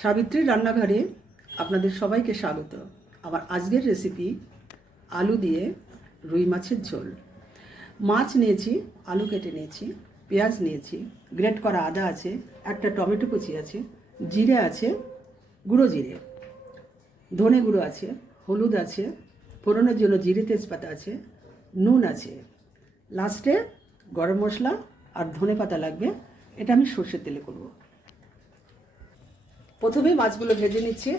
সাবিত্রীর রান্নাঘরে আপনাদের সবাইকে স্বাগত। আমার আজকের রেসিপি আলু দিয়ে রুই মাছের ঝোল। মাছ নিয়েছি, আলু কেটে নিয়েছি, পেঁয়াজ নিয়েছি, গ্রেট করা আদা আছে, একটা টমেটো কুচি আছে, জিরে আছে, গুঁড়ো জিরে, ধনে গুঁড়ো আছে, হলুদ আছে, ফোড়নের জন্য জিরে তেজপাতা আছে, নুন আছে, লাস্টে গরম মশলা আর ধনে পাতা লাগবে। এটা আমি সর্ষের তেলে করব। প্রথমে মাছগুলো ভেজে নিচ্ছি।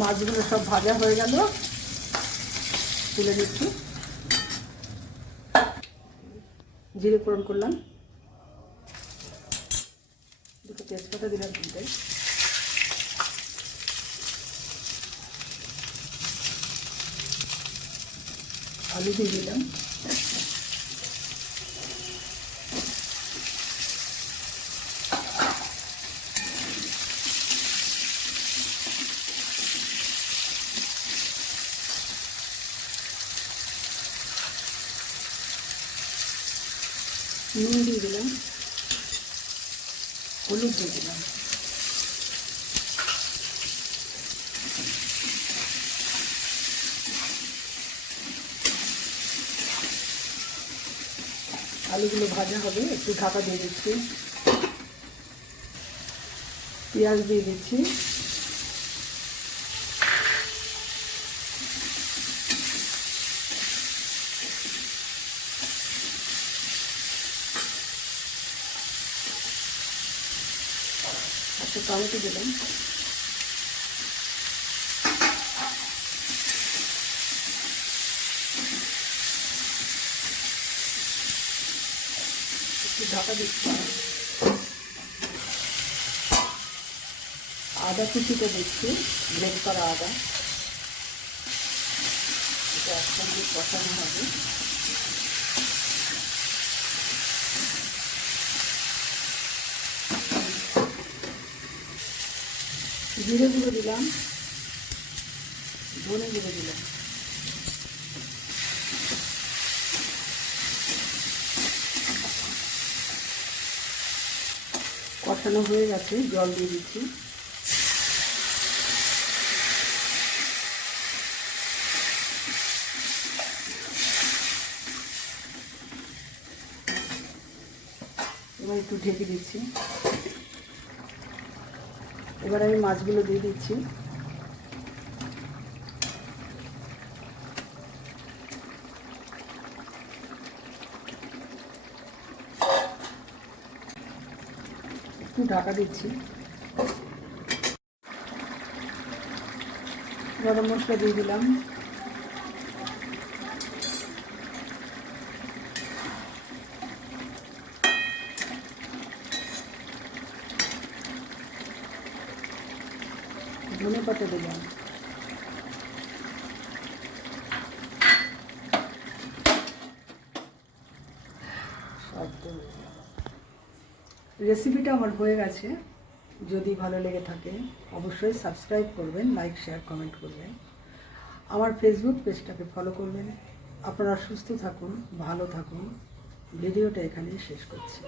মাছগুলো সব ভাজা হয়ে গেল, তুলে দিচ্ছি। জিরে ফোড়ন করলাম, দুটো তেজপাতা দিলাম, তিনটে আলু দিয়ে দিলাম, নুন দিয়ে দিলাম, হলুদ দিয়ে দিলাম, আলুগুলো ভাজা হবে, একটু ঢাকা দিয়ে দিচ্ছি, পেঁয়াজ দিয়ে দিচ্ছি, একটা টমেটো দিলাম, একটু ঢাকা দিচ্ছি, আদা কুচিটা দিচ্ছি, গ্রেট করা আদা, এটা একসঙ্গে কষানো হবে। জিরে গুঁড়ো দিলাম, ধনে গুঁড়ো দিলাম, কষানো হয়ে গেছে, জল দিয়ে দিচ্ছি। এবার একটু ঢেকে দিচ্ছি। এবার আমি মাছগুলো দিয়ে দিচ্ছি। একটু ঢাকা দিচ্ছি। গরম মশলা দিয়ে দিলাম, ধনে পাতা দিলাম, রেসিপিটা আমার হয়ে গেছে। যদি ভালো লেগে থাকে অবশ্যই সাবস্ক্রাইব করবেন, লাইক শেয়ার কমেন্ট করবেন, আমার ফেসবুক পেজটাকে ফলো করবেন। আপনারা সুস্থ থাকুন, ভালো থাকুন। ভিডিওটা এখানেই শেষ করছি।